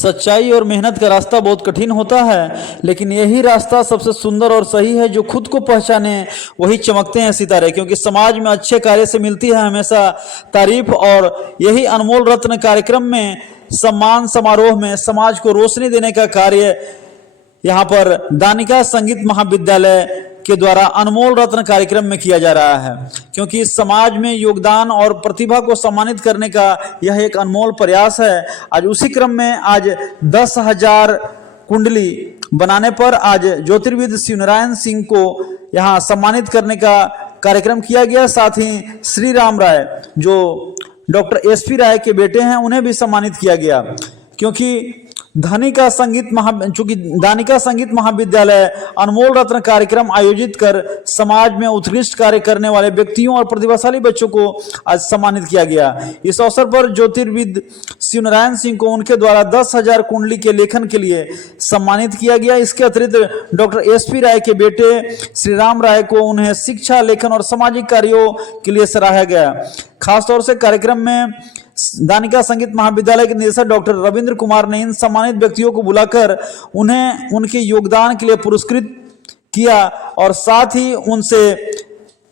सच्चाई और मेहनत का रास्ता बहुत कठिन होता है, लेकिन यही रास्ता सबसे सुंदर और सही है। जो खुद को पहचाने वही चमकते हैं सितारे, क्योंकि समाज में अच्छे कार्य से मिलती है हमेशा तारीफ। और यही अनमोल रत्न कार्यक्रम में सम्मान समारोह में समाज को रोशनी देने का कार्य यहाँ पर दानिका संगीत महाविद्यालय के द्वारा अनमोल रत्न कार्यक्रम में किया जा रहा है, क्योंकि समाज में योगदान और प्रतिभा को सम्मानित करने का यह एक अनमोल प्रयास है। आज उसी क्रम में आज 10,000 कुंडली बनाने पर आज ज्योतिर्विद शिवनारायण सिंह को यहाँ सम्मानित करने का कार्यक्रम किया गया। साथ ही श्री राम राय जो डॉक्टर SP राय के बेटे हैं उन्हें भी सम्मानित किया गया, क्योंकि दानिका संगीत महाविद्यालय अनमोल रत्न कार्यक्रम आयोजित कर समाज में उत्कृष्ट कार्य करने वाले व्यक्तियों और प्रतिभाशाली बच्चों को आज सम्मानित किया गया। इस अवसर पर ज्योतिर्विद शिवनारायण सिंह को उनके द्वारा 10,000 कुंडली के लेखन के लिए सम्मानित किया गया। इसके अतिरिक्त डॉक्टर SP राय के बेटे श्री राम राय को उन्हें शिक्षा, लेखन और सामाजिक कार्यों के लिए सराहा गया। खासतौर से कार्यक्रम में दानिका संगीत महाविद्यालय के निदेशक डॉक्टर रविंद्र कुमार ने इन सम्मानित व्यक्तियों को बुलाकर उन्हें उनके योगदान के लिए पुरस्कृत किया और साथ ही उनसे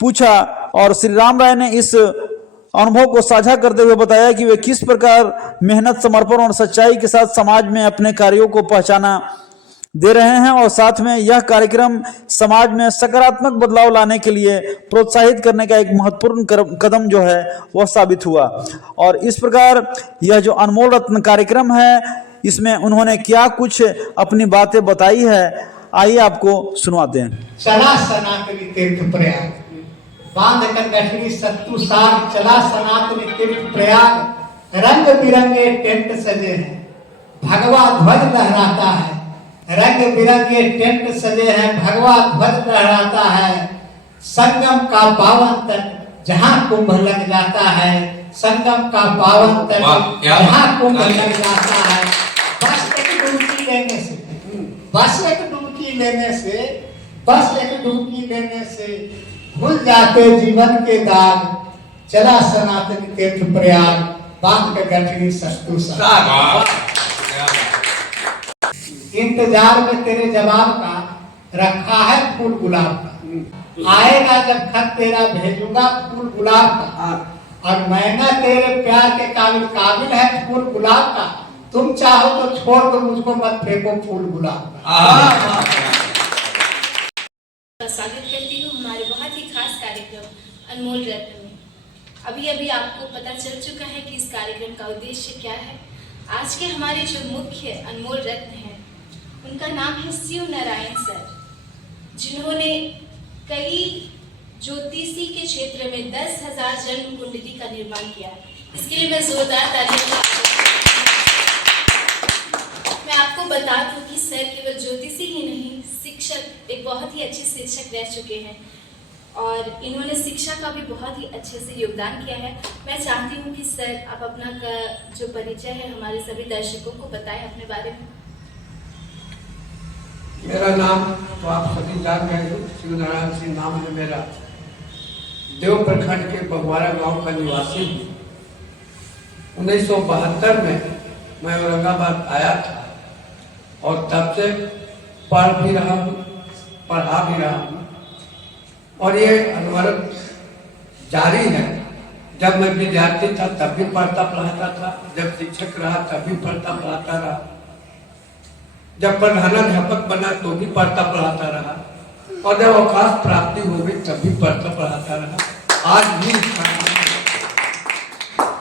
पूछा। और श्री राम राय ने इस अनुभव को साझा करते हुए बताया कि वे किस प्रकार मेहनत, समर्पण और सच्चाई के साथ समाज में अपने कार्यों को पहचाना दे रहे हैं, और साथ में यह कार्यक्रम समाज में सकारात्मक बदलाव लाने के लिए प्रोत्साहित करने का एक महत्वपूर्ण कदम जो है वह साबित हुआ। और इस प्रकार यह जो अनमोल रत्न कार्यक्रम है इसमें उन्होंने क्या कुछ अपनी बातें बताई है, आइए आपको सुनवाते हैं। चला सनातनी तीर्थ प्रयाग, बांध कर गठरी सत्तू साग, चला सनातनी तीर्थ प्रयाग, रंग बिरंगे टेंट सजे हैं, भगवा ध्वज लहराता है, रंग बिरंगे टेंट सजे हैं, भगवा ध्वज लहराता है, संगम का पावन तट जहां कुंभ लग जाता है, संगम का पावन तट जहां कुंभ लग जाता है। बस एक डुबकी लेने से, बस एक डुबकी लेने से, बस एक डुबकी लेने से भूल जाते जीवन के दाग, चला सनातन तीर्थ प्रयाग, बांध के गठरी सस्तु साग। इंतजार में तेरे जवाब का रखा है फूल गुलाब का, आएगा जब खत तेरा भेजूंगा फूल गुलाब का, और मैना तेरे प्यार के काबिल है फूल गुलाब का, तुम चाहो तो छोड़ दो मुझको, मत फेंको फूल गुलाब का। स्वागत करती हूँ हमारे बहुत ही खास कार्यक्रम अनमोल रत्न में। अभी आपको पता चल चुका है कि इस कार्यक्रम का उद्देश्य क्या है। आज के हमारे जो मुख्य अनमोल रत्न हैं उनका नाम है शिवनारायण सर, जिन्होंने कई ज्योतिषी के क्षेत्र में 10,000 जन्म कुंडली का निर्माण किया। इसके लिए मैं जोरदार तालियां। मैं आपको बता दूं कि सर केवल ज्योतिषी ही नहीं, शिक्षक, एक बहुत ही अच्छे शिक्षक रह चुके हैं और इन्होंने शिक्षा का भी बहुत ही अच्छे से योगदान किया है। मैं चाहती हूं कि सर आप अपना जो परिचय है हमारे सभी दर्शकों को बताएं अपने बारे में। मेरा नाम तो आप सभी जान गए हो, शिवनारायण सिंह नाम है मेरा। देव प्रखंड के बगवारा गांव का निवासी हूँ। 1972 में मैं औरंगाबाद आया था और तब से पढ़ भी रहा हूँ, पढ़ा भी रहा हूँ, और ये अनवरत जारी है। जब मैं विद्यार्थी था तब भी पढ़ता पढ़ाता था, जब शिक्षक रहा तब भी पढ़ता पढ़ाता रहा, जब प्रधानाध्यापक बना तो भी पढ़ता पढ़ाता रहा, और जब अवकाश प्राप्ति हो गई तब भी पढ़ता पढ़ाता रहा। आज भी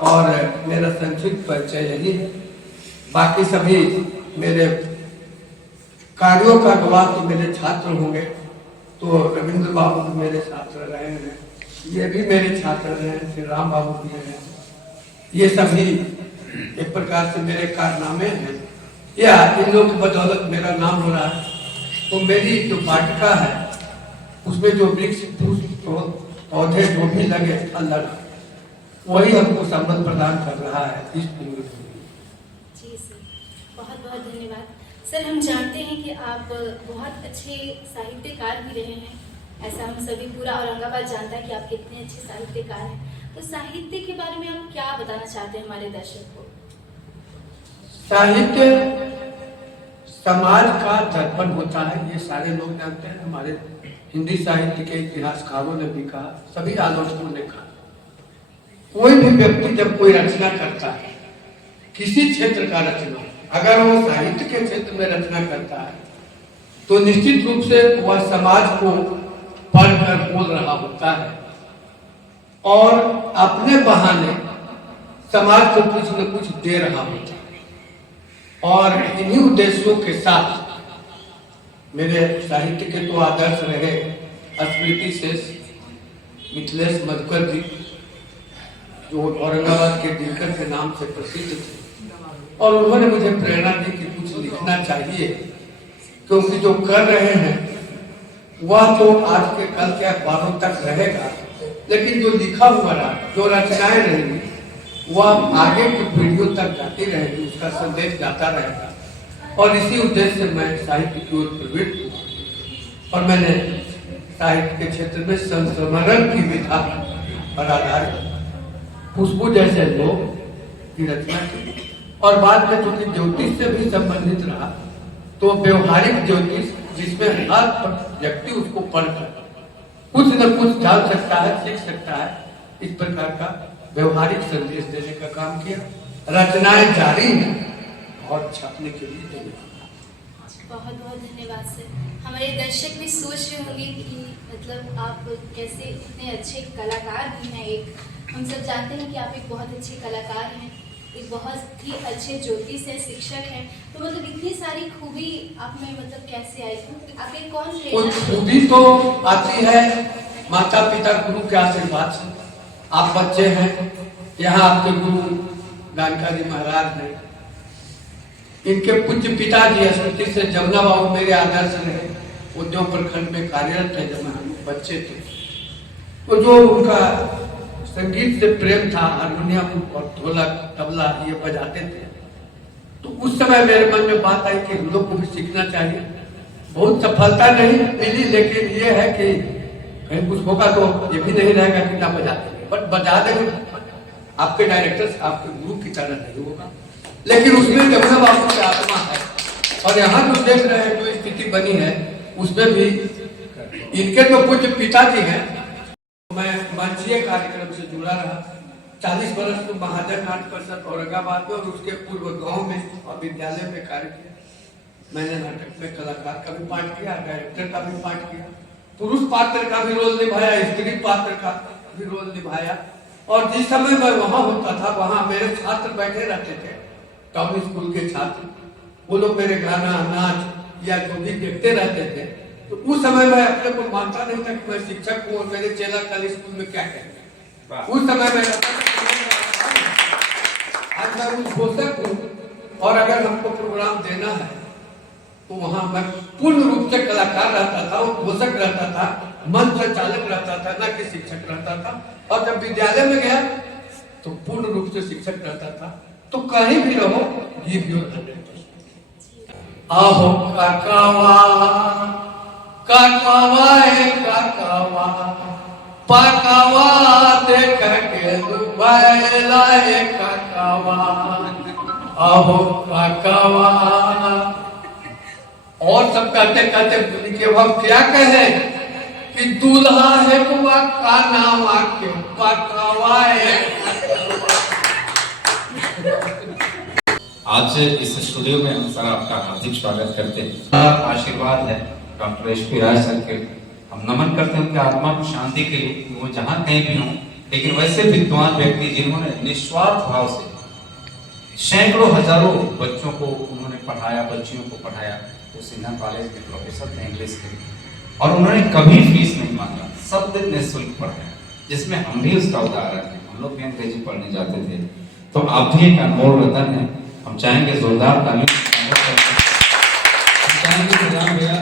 और मेरा संक्षिप्त परिचय यही है। बाकी सभी मेरे कार्यों का गवाह तो मेरे छात्र होंगे, तो रविंद्र बाबू भी मेरे छात्र रहे हैं, ये भी मेरे छात्र रहे हैं, श्री राम बाबू भी रहे हैं। ये सभी एक प्रकार से मेरे कारनामे हैं, या इन लोगों की बदौलत मेरा नाम हो रहा है। तो मेरी जो वाटिका है उसमें जो वृक्ष, पौधे जो भी लगे अंदर, वही हमको संबंध प्रदान कर रहा है इस पूरे। जी सर, बहुत बहुत धन्यवाद। सर हम जानते हैं कि आप बहुत अच्छे साहित्यकार भी रहे हैं, ऐसा हम सभी पूरा औरंगाबाद जानता है कि आप कितने अच्छे साहित्यकार हैं। तो साहित्य के बारे में आप क्या बताना चाहते हैं हमारे दर्शक को? साहित्य समाज का दर्पण होता है, ये सारे लोग जानते हैं। हमारे हिंदी साहित्य के इतिहासकारों ने भी कहा, सभी आलोचकों ने कहा, कोई भी व्यक्ति जब कोई रचना करता है, किसी क्षेत्र का रचना, अगर वो साहित्य के क्षेत्र में रचना करता है तो निश्चित रूप से वह समाज को पढ़कर बोल रहा होता है और अपने बहाने समाज को कुछ न कुछ दे रहा होता है। और इन्हीं उद्देश्यों के साथ मेरे साहित्य के तो आदर्श रहे स्मृति शेष, मिथिलेश मधुकर जी, जो औरंगाबाद के दिनकर के नाम से प्रसिद्ध थे, और उन्होंने मुझे प्रेरणा दी कि कुछ लिखना चाहिए, क्योंकि जो कर रहे हैं वह तो आज के कल के अखबारों तक रहेगा, लेकिन जो लिखा हुआ रहा, जो रचनाएं रहेंगी, वह आगे की पीढ़ियों तक जाती रहेगी, उसका संदेश जाता रहेगा। और इसी उद्देश्य से मैं साहित्य की ओर प्रवृत्त हूँ और मैंने साहित्य के क्षेत्र में संस्मरण की विधा पर आधारित खुशबू जैसे लोग की रचना की। और बाद में चूंकि ज्योतिष से भी संबंधित रहा तो व्यवहारिक ज्योतिष, जिसमें हर व्यक्ति उसको पढ़कर कुछ न कुछ जान सकता है, सीख सकता है, इस प्रकार का व्यवहारिक संदेश देने का काम किया। रचनाएं जारी हैं और छपने के लिए धन्यवाद। बहुत बहुत धन्यवाद सर। हमारे दर्शक भी सोच रहे होंगे कि मतलब आप कैसे इतने अच्छे कलाकार भी हैं। एक हम सब जानते हैं कि आप एक बहुत अच्छे कलाकार हैं, एक बहुत ही अच्छे ज्योतिष हैं, शिक्षक हैं, तो मतलब इतनी सारी खूबी आप में मतलब कैसे आई? आपके कौन कुछ खूबी तो आती है माता पिता गुरु के आशीर्वाद से। आप बच्चे हैं, यहाँ आपके गुरु जानकारी महाराज हैं, इनके पूज्य पिताजी स्मृति से जमुना बाबू मेरे आदर्श रहे, उद्योग प्रखंड में कार्यरत थे जब हम बच्चे थे। तो जो उनका संगीत से प्रेम था, हारमोनियम और ढोलक तबला ये बजाते थे, तो उस समय मेरे मन में बात आई कि हम लोग को भी सीखना चाहिए। बहुत सफलता नहीं मिली, लेकिन ये है कि कहीं कुछ होगा तो ये भी नहीं रहेगा कि ना बजा देंगे, बट बजा देंगे। आपके डायरेक्टर आपके गुरु की तरह नहीं होगा, लेकिन उसमें जमुना बाबू की आत्मा है। और यहाँ जो देख रहे हैं, जो स्थिति बनी है, उसमें भी इनके तो कुछ पिताजी हैं। मैं मंचीय कार्यक्रम से जुड़ा रहा 40 वर्ष तो महाजन नाट्य परिषद औरंगाबाद में और उसके पूर्व गांव में और विद्यालय में कार्य किया। मैंने नाटक में कलाकार का भी पाठ किया, डायरेक्टर का भी पाठ किया, पुरुष पात्र का भी रोल निभाया, स्त्री पात्र का भी रोल निभाया। और जिस समय मैं वहां होता था, वहां मेरे छात्र बैठे रहते थे, टाउन स्कूल के छात्र, वो लोग मेरे गाना नाच या जो भी देखते रहते थे। तो उस समय मैं अपने को मानता नहीं था कि मैं शिक्षक हूँ और मेरे चेला कल स्कूल में क्या करेंगे। उस समय मैं आज मैं उद्घोषक हूँ, और अगर हमको प्रोग्राम देना है तो वहां मैं पूर्ण रूप से कलाकार रहता था, उद्घोषक रहता था, मंच संचालक रहता था, न कि शिक्षक रहता था। और जब विद्यालय में गया तो पूर्ण रूप से शिक्षक रहता था। तो कहीं भी रहो, गिव योर 100%। आहो काकावा काकावा ए काकावा पाकावा देख के दुबैला ए काकावा, आहो काकावा। और सब कहते कहते कि हम क्या कहें कि दूल्हा है कुआ का नाम आके पाकावा है। आज इस स्टूडियो में हम सर आपका हार्दिक स्वागत करते हैं। आशीर्वाद है डॉक्टर एचपी राय सर के, हम नमन करते हैं उनकी आत्मा को शांति के लिए, वो जहां कहीं भी हों। लेकिन वैसे विद्वान व्यक्ति जिन्होंने निस्वार्थ भाव से सैकड़ों हजारों बच्चों को उन्होंने पढ़ाया, बच्चियों को पढ़ाया। वो सिन्हा कॉलेज के प्रोफेसर थे इंग्लिश के, और उन्होंने कभी फीस नहीं मांगा, सब दिन निःशुल्क पढ़ाया, जिसमें हम भी उसका उदाहरण है। हम लोग भी अंग्रेजी पढ़ने जाते थे, तो आप भी एक अनमोल रतन है। हम चाहेंगे जोरदार ताली, चाहेंगे भैया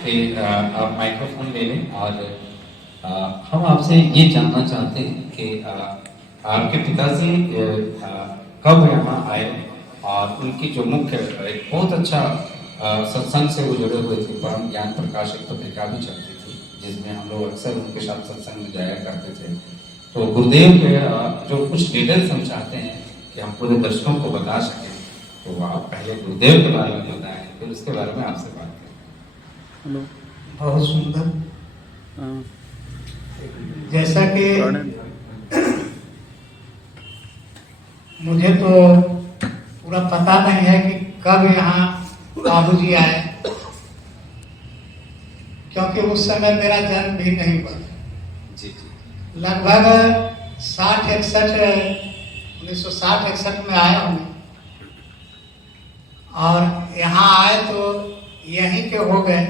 कि आप माइक्रोफोन ले लें। और हम आपसे ये जानना चाहते हैं कि आपके पिताजी कब यहाँ आए, और उनकी जो मुख्य एक बहुत अच्छा सत्संग से वो जुड़े हुए थे। परम ज्ञान प्रकाश एक पत्रिका भी चलती थी, जिसमें हम लोग अक्सर उनके साथ सत्संग में जाया करते थे। तो गुरुदेव के जो कुछ डिटेल्स हम चाहते हैं कि हम पूरे दर्शकों को बता सकें, तो आप पहले गुरुदेव के बारे में बताएं, फिर उसके बारे में आपसे बात करें। बहुत सुंदर। जैसा कि मुझे तो पूरा पता नहीं है कि कब यहाँ बाबूजी आए, क्योंकि उस समय मेरा जन्म भी नहीं हुआ था। जी जी। लगभग 1960-61 में आया हूँ, और यहाँ आए तो यहीं के हो गए।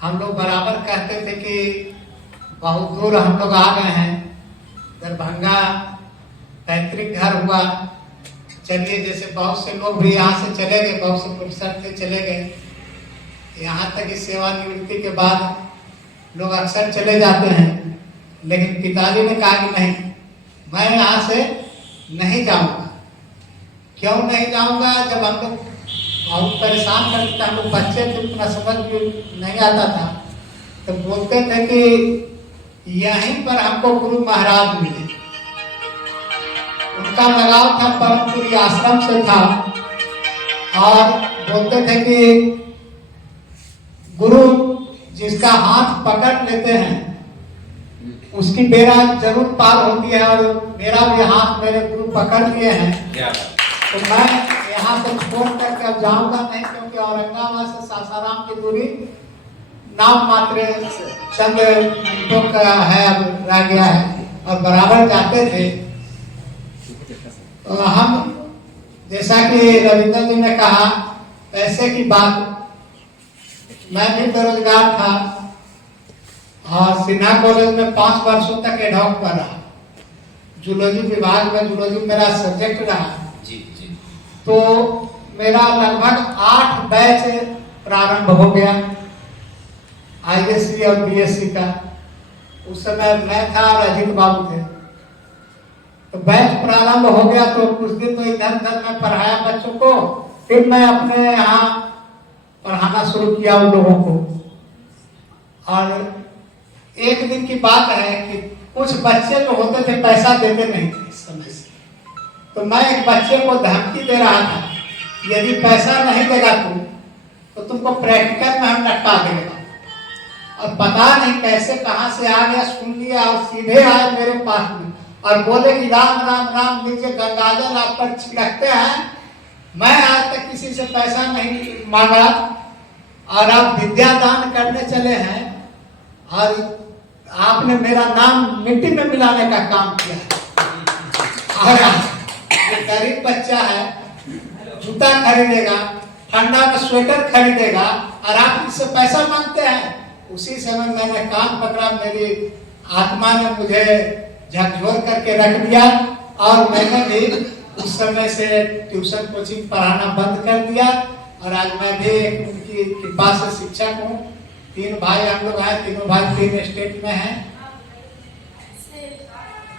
हम लोग बराबर कहते थे कि बहुत दूर हम लोग आ गए हैं, दरभंगा पैतृक घर हुआ। चलिए, जैसे बहुत से लोग भी यहाँ से चले गए, बहुत से प्रोफेसर थे चले गए। यहाँ तक कि सेवानिवृत्ति के बाद लोग अक्सर चले जाते हैं, लेकिन पिताजी ने कहा कि नहीं, मैं यहाँ से नहीं जाऊँगा। क्यों नहीं जाऊँगा? जब हम लोग बहुत परेशान करते थे, हम लोग बच्चे थे, उतना समझ भी नहीं आता था, तो बोलते थे कि यहीं पर हमको गुरु महाराज मिले। उनका लगाव था परमपुरी आश्रम से था, और बोलते थे कि गुरु जिसका हाथ पकड़ लेते हैं उसकी बेड़ा जरूर पार होती है, और मेरा भी हाथ मेरे गुरु पकड़ लिए हैं। तो मैं यहाँ से छोड़ करके अब जाऊंगा नहीं, क्योंकि औरंगाबाद से सासाराम की दूरी नाम मात्र चंद मिनटों का है, अब रह गया है, और बराबर जाते थे। तो हम, जैसा कि रविंद्र जी ने कहा, पैसे की बात, मैं भी बेरोजगार था, और सिन्हा कॉलेज में 5 वर्षों तक एडहॉक पर रहा। जूलॉजी विभाग में जूलॉजी मेरा सब्जेक्ट रहा। जी जी। तो मेरा लगभग 8 बैच प्रारंभ हो गया ISC और BSc का। उस समय मैं था और अजीत बाबू थे। तो बैच प्रारंभ हो गया, तो कुछ दिन तो इधर उधर मैं पढ़ाया बच्चों को, फिर मैं अपने यहाँ पढ़ाना शुरू किया उन लोगों को। और एक दिन की बात है कि कुछ बच्चे जो होते थे पैसा देते नहीं थे इस समय से, तो मैं एक बच्चे को धमकी दे रहा था, यदि पैसा नहीं देगा तो तुमको प्रैक्टिकल में हम लटका देगा। और पता नहीं कैसे कहां से आ गया, सुन लिया, और सीधे आए मेरे पास में और बोले कि राम राम राम, नीचे गंगाजल आप पर छिड़कते हैं। मैं आज तक किसी से पैसा नहीं मांगा, और आप विद्या दान करने चले हैं, और आपने मेरा नाम मिट्टी में मिलाने का काम किया है। और ये गरीब बच्चा है, जूता खरीदेगा, ठंडा में स्वेटर खरीदेगा, और आप इससे पैसा मांगते हैं। उसी समय मैंने कान पकड़ा, मेरी आत्मा ने मुझे झकझोर करके रख दिया, और मैंने भी उस समय से ट्यूशन कोचिंग पढ़ाना बंद कर दिया। और आज मैं भी उनकी कृपा से शिक्षक हूँ। 3 भाई हम लोग आए, तीनों भाई 3 स्टेट में हैं।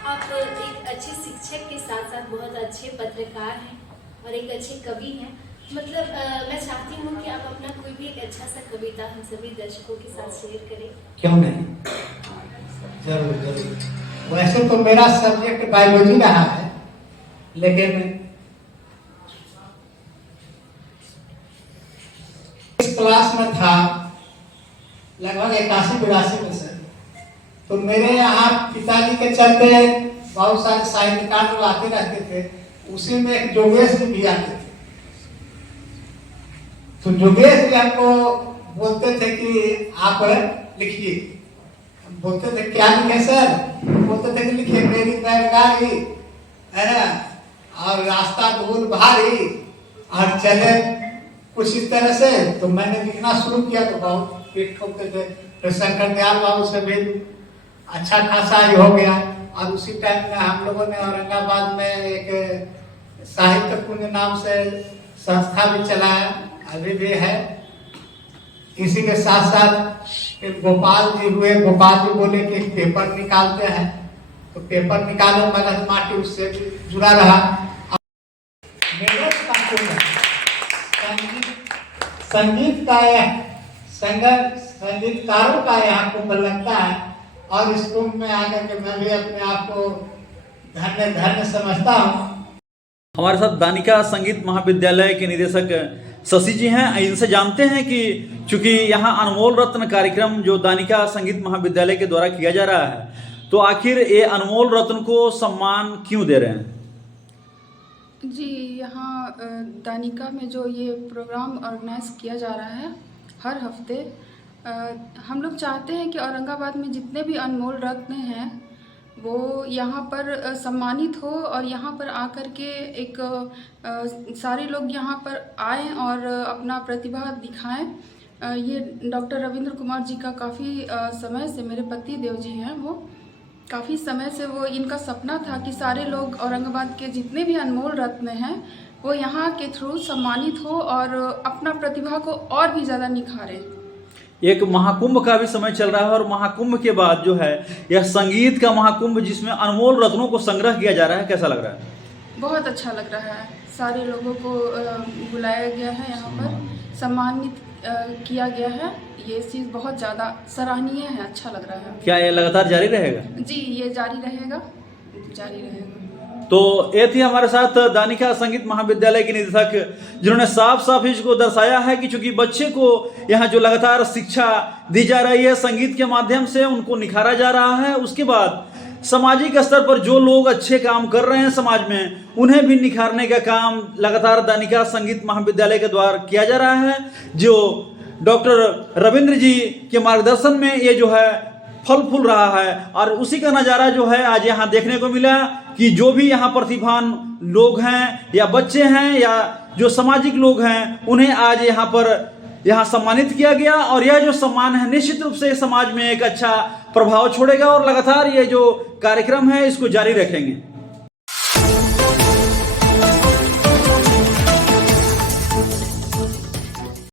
आप एक अच्छे शिक्षक के साथ साथ बहुत अच्छे पत्रकार हैं और एक अच्छे कवि हैं। मतलब मैं चाहती हूँ कि आप अपना कोई भी एक अच्छा सा कविता हम सभी दर्शकों के साथ शेयर करें। क्यों नहीं, जरूर जरूर। वैसे तो मेरा सब्जेक्ट बायोलॉजी रहा है, लेकिन इस क्लास में था लगभग 81-82 में से। तो मेरे यहाँ पिताजी के चलते बहुत सारे साहित्यकार लोग आते रहते थे। उसी में एक जोगेश जी भी आते थे। तो जोगेश जी हमको बोलते थे कि आप लिखिए। बोलते थे क्या लिखे सर? बोलते थे कि लिखिए मेरी बैलगाड़ी है ना, और रास्ता धूल भारी, और चले कुछ इस तरह से। तो मैंने लिखना शुरू किया तो बहुत पीठ ठोकते थे। फिर शंकर दयाल बाबू से भी अच्छा खासा ही हो गया। और उसी टाइम में हम लोगों ने औरंगाबाद में एक साहित्य पुण्य नाम से संस्था भी चलाया, अभी भी है। इसी के साथ साथ फिर गोपाल जी हुए। गोपाल जी बोले कि पेपर निकालते हैं, तो पेपर निकाले, मगध माटी उससे भी जुड़ा रहा। संगीत का संगीतकारों का यहाँ कुंभ लगता है, और इस कुंभ में आकर के मैं भी अपने आप को धन्य धन्य समझता हूँ। हमारे साथ दानिका संगीत महाविद्यालय के निदेशक शशि जी हैं। इनसे जानते हैं कि चूंकि यहाँ अनमोल रत्न कार्यक्रम जो दानिका संगीत महाविद्यालय के द्वारा किया जा रहा है, तो आखिर ये अनमोल रत्न को सम्मान क्यों दे रहे हैं? जी, यहाँ दानिका में जो ये प्रोग्राम ऑर्गेनाइज किया जा रहा है हर हफ्ते, हम लोग चाहते हैं कि औरंगाबाद में जितने भी अनमोल रत्न हैं वो यहाँ पर सम्मानित हो और यहाँ पर आकर के एक सारे लोग यहाँ पर आएँ और अपना प्रतिभा दिखाएं। ये डॉक्टर रविंद्र कुमार जी का काफ़ी समय से, मेरे पति देव जी हैं, वो काफ़ी समय से वो इनका सपना था कि सारे लोग औरंगाबाद के जितने भी अनमोल रत्न हैं वो यहाँ के थ्रू सम्मानित हो और अपना प्रतिभा को और भी ज़्यादा निखारें। एक महाकुंभ का भी समय चल रहा है और महाकुंभ के बाद जो है यह संगीत का महाकुंभ जिसमें अनमोल रत्नों को संग्रह किया जा रहा है, कैसा लग रहा है? बहुत अच्छा लग रहा है। सारे लोगों को बुलाया गया है, यहाँ पर सम्मानित किया गया है। ये चीज़ बहुत ज़्यादा सराहनीय है, अच्छा लग रहा है। क्या ये लगातार जारी रहेगा? जी, ये जारी रहेगा। तो ये थी हमारे साथ दानिका संगीत महाविद्यालय के निदेशक, जिन्होंने साफ साफ इसको दर्शाया है कि चूंकि बच्चे को यहाँ जो लगातार शिक्षा दी जा रही है संगीत के माध्यम से, उनको निखारा जा रहा है। उसके बाद सामाजिक स्तर पर जो लोग अच्छे काम कर रहे हैं समाज में, उन्हें भी निखारने का काम लगातार दानिका संगीत महाविद्यालय के द्वारा किया जा रहा है, जो डॉक्टर रविंद्र जी के मार्गदर्शन में ये जो है फल फूल रहा है। और उसी का नज़ारा जो है आज यहाँ देखने को मिला कि जो भी यहाँ प्रतिभान लोग हैं या बच्चे हैं या जो सामाजिक लोग हैं, उन्हें आज यहाँ सम्मानित किया गया। और यह जो सम्मान है निश्चित रूप से समाज में एक अच्छा प्रभाव छोड़ेगा और लगातार ये जो कार्यक्रम है इसको जारी रखेंगे।